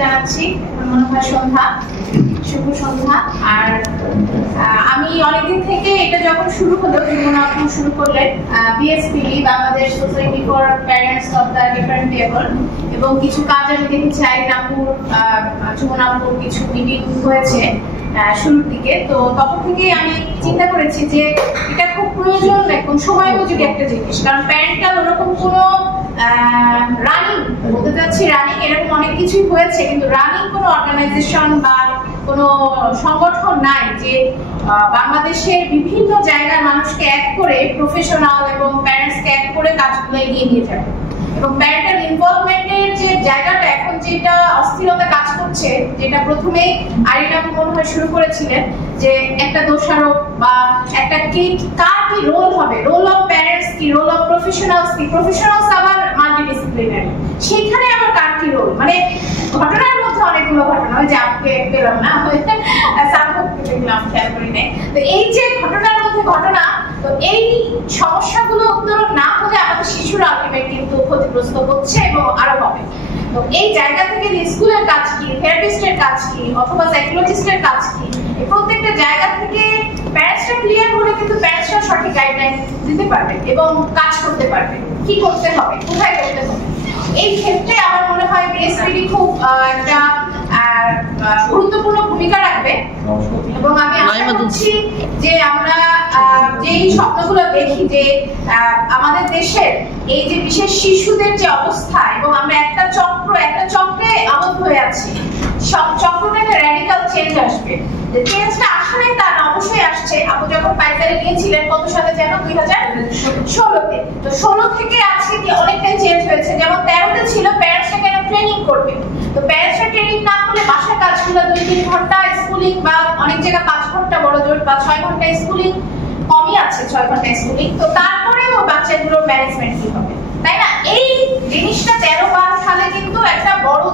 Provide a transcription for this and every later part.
জানাচ্ছি। মনে হয় সন্ধ্যা, শুভ সন্ধ্যা। আর আমি অনেকদিন থেকে এটা যখন শুরু হলো, যমুনা আপু শুরু করলেন BSP Bangladesh society for parents of the different able, এবং কিছু কাজ আমি দেখেছি আইনাপুর যমুনা আপুর কিছু মিটিং হয়েছে শুরুর দিকে। তো তখন থেকে আমি চিন্তা করেছি যে এটা খুব প্রয়োজন এবং সময়োপযোগী একটা জিনিস, কারণ প্যারেন্টাল ওরকম কোনো রানিং বলতে চাচ্ছি রানিং এরকম অনেক কিছুই হয়েছে, কিন্তু রানিং কোনো অর্গানাইজেশন বা কোনো সংগঠন নাই যে বাংলাদেশের বিভিন্ন জায়গার মানুষকে এক করে, প্রফেশনাল এবং প্যারেন্টসকে এক করে কাজগুলো এগিয়ে নিয়ে যাবে। এবং প্যারেন্টাল ইনভলভমেন্টের যে জায়গাটা এখন যেটা অস্থিরতা কাজ করছে, যেটা প্রথমে আরিনা মনে হয় শুরু করেছিলেন যে একটা দোষারোপ বা একটা কার কি রোল হবে, রোল অফ প্যারেন্টস কি, রোল অফ প্রফেশনালস কি, প্রফেশনালস আবার মাল্টিডিসিপ্লিনারি, সেইখানে আবার কার কি রোল, মানে ঘটনার মধ্যে অনেকগুলো ঘটনা হয় যে আপনি পেলাম না দেখলাম খেয়াল করি নাই। তো এই যে ঘটনার মধ্যে ঘটনা, তো এই সমস্যাগুলো উত্তরণ না হলে আমাদের শিশুরা আলটিমেট কিন্তু ক্ষতিগ্রস্ত হচ্ছে এবং আরো হবে। তো এই জায়গা থেকে স্কুলের কাজ কি, থেরাপিস্টের কাজ কি, অথবা সাইকোলজিস্টের কাজ কি, এই প্রত্যেকটা জায়গা থেকে প্যারেন্টসরা ক্লিয়ার হলে কিন্তু প্যারেন্টসরা সঠিক গাইডলাইন দিতে পারবে এবং কাজ করতে পারবে, কি করতে হবে, কোথায় করতে হবে। এই ক্ষেত্রে আমার মনে হয় বিএসপিডি খুব একটা গুরুত্বপূর্ণ ভূমিকা রাখবে। এবং আমি আশা করছি যে আমরা যেই স্বপ্নগুলো দেখি যে আমাদের দেশের এই যে বিশেষ শিশুদের যে অবস্থা, এবং আমরা একটা চক্রে আবদ্ধ হয়ে আছি, সব চক্রটা একটা র্যাডিক্যাল চেঞ্জ আসবে। যে চেঞ্জটা আসলে তা অবশ্যই আসছে। আপনি যখন পাইকারি নিয়েছিলেন কত সালে যেন 2016-তে, তো 16 থেকে আজকে কি অনেকটাই চেঞ্জ হয়েছে। যেমন 13-তে ছিল প্যারেন্টসরা কেন ট্রেনিং করবে, তো প্যারেন্টসরা ট্রেনিং না করলে বাসার কাজগুলো 2-3 ঘন্টা স্কুলিং, বা অনেক জায়গায় 5 ঘন্টা বড় জোর বা 6 ঘন্টা স্কুলিং, কমই আছে 6 ঘন্টা স্কুলিং, তো তারপরেও বাচ্চাগুলোর ম্যানেজমেন্ট কি হবে, তাই না? এই জিনিসটা 13-12 সালে কিন্তু একটা বড়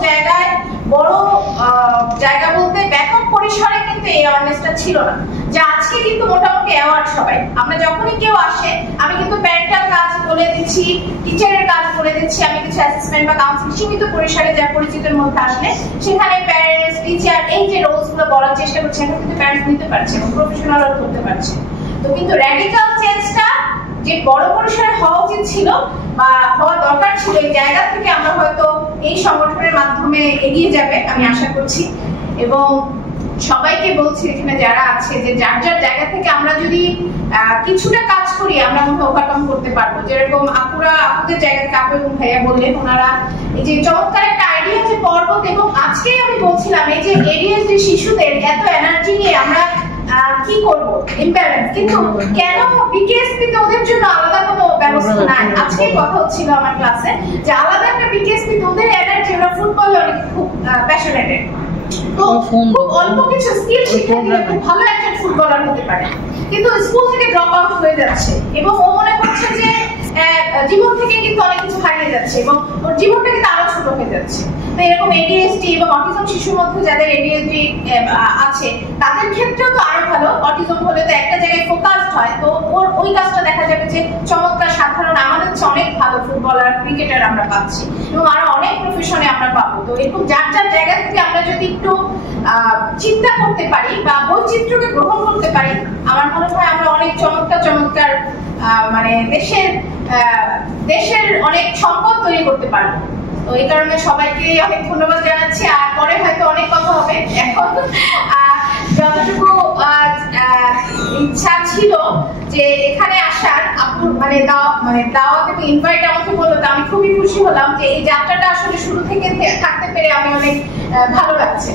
জায়গা বলতে ব্যাপক পরিসরে কিন্তু এই অ্যাওয়ারনেসটা ছিল না, যে আজকে কিন্তু মোটামুটি অ্যাওয়ার্ড সবাই। আমরা যখনই কেউ আসে, আমি কিন্তু প্যারেন্টাল কাজ বলে দিচ্ছি, টিচারের কাজ বলে দিচ্ছি, আমি কিছু অ্যাসেসমেন্ট বা কাউন্সিলিং সীমিত পরিসরে যা পরিচিতের মধ্যে আসলে সেখানে প্যারেন্টস, টিচার এই যে রোলস গুলো বলার চেষ্টা করছে, এখন কিন্তু প্যারেন্টস নিতে পারছে এবং প্রফেশনালরা করতে পারছে। তো কিন্তু র্যাডিক্যাল চেঞ্জটা যে বড় পরিসরে হওয়া উচিত ছিল বা হওয়া দরকার ছিল, এই জায়গা থেকে আমরা হয়তো এই সংগঠনের মাধ্যমে এগিয়ে যাবে আমি আশা করছি। এবং সবাইকে বলছি এখানে যারা আছে যে যার যার জায়গা থেকে আমরা যদি কিছুটা কাজ করি, আমরা মনে ওভারকাম করতে পারবো। যেরকম আপুদের জায়গা থেকে আপু এবং ভাইয়া বললেন, ওনারা এই যে চমৎকার একটা আইডিয়া যে পর্বত, এবং আজকেই আমি বলছিলাম এই যে এডিএসডি শিশুদের এত এনার্জি নিয়ে আমরা কি করব, ইমব্যালেন্স, কিন্তু কেন বিকেএসপি তে ওদের জন্য আলাদা কোনো ব্যবস্থা নাই। আজকে কথা হচ্ছিল আমার ক্লাসে যে আলাদা একটা বিকেএসপি তে ওদের এনার্জি, ওরা ফুটবলে অনেক খুব প্যাশনেটেড, তো খুব অল্প কিছু স্কিল শিখে দিলে খুব ভালো একজন ফুটবলার হতে পারে, কিন্তু স্কুল থেকে ড্রপ আউট হয়ে যাচ্ছে এবং ও মনে করছে যে জীবন থেকে কিন্তু অনেক কিছু হারিয়ে যাচ্ছে এবং ওর জীবনটা কিন্তু আরো ছোট হয়ে যাচ্ছে। তো এরকম এডিএসডি এবং অটিজম শিশুর মধ্যে যাদের এডিএসডি আছে তাদের ক্ষেত্রেও তো আরো ভালো। অটিজম হলে তো একটা জায়গায় ফোকাসড হয়, তো ওর ওই কাজটা দেখা যাবে যে চমৎকার, সাধারণ আমাদের অনেক ভালো ফুটবলার, ক্রিকেটার আমরা পাচ্ছি এবং আরো অনেক প্রফেশনে আমরা পাবো। তো এরকম যার যার জায়গা থেকে আমরা যদি একটু চিন্তা করতে পারি বা বৈচিত্র্যকে গ্রহণ করতে পারি, আমার মনে হয় আমরা অনেক চমৎকার মানে দেশের অনেক সম্পদ তৈরি করতে পারবো। তো এই কারণে সবাইকে অনেক ধন্যবাদ জানাচ্ছি। আর পরে হয়তো অনেক কথা হবে। এখন যতটুকু ইচ্ছা ছিল যে এখানে আসার, আপুর মানে দাওয়াত এবং ইনভাইট আমাকে বললো, তো আমি খুবই খুশি হলাম যে এই যাত্রাটা আসলে শুরু থেকে থাকতে পেরে আমি অনেক ভালো লাগছে।